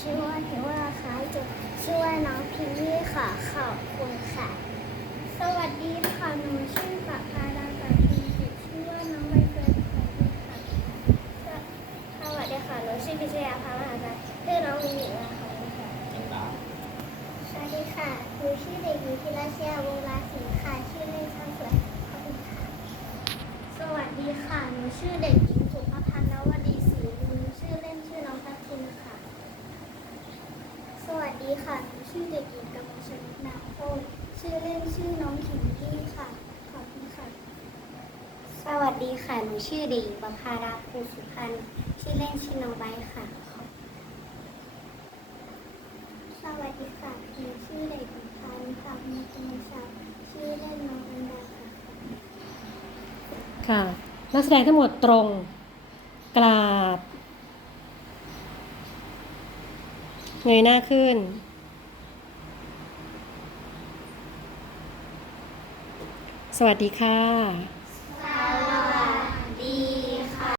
ชื่อว่าเทว่าค่ะจุดชื่อว่าน้องพิมลี่ค่ะขอบคุณค่ะ สวัสดีค่ะหนูชื่อปะพาดากับพิมจิตชื่อว่าน้องใบเฟิร์นขอบคุณค่ะสวัสดีค่ะหนูชื่อพิชยาภามหาจักรชื่อน้องมินิค่ะขอบคุณค่ะสวัสดีค่ะหนูชื่อเด็กหญิงพิราเชียวงราศีค่ะชื่อเล่นช่างสวยขอบคุณค่ะ สวัสดีค่ะหนูชื่อเด็กหญิงสุภพันธ์นวดีศรีหนูชื่อเล่นชื่อน้องทัพทิมค่ะ สวัส ดีค่ะหนูชื่อเด็กหญิงกำมลชนิดนาโคตรชื่อเล่นชื่อน้องขิมกี้ค่ะ ขอบคุณค่ะ สวัสดีค่ะ หนูชื่อเด็กหญิงประภาราภูสุพรรณชื่อเล่นชื่อน้องไบร์ทค่ะ สวัสดีค่ะ หนูชื่อเด็กหญิงพานิพามีกุลชาชื่อเล่นน้องอันดาค่ะ ค่ะ นักแสดงทั้งหมดตรงกราบ เงยหน้าขึ้น สวัสดีค่ะ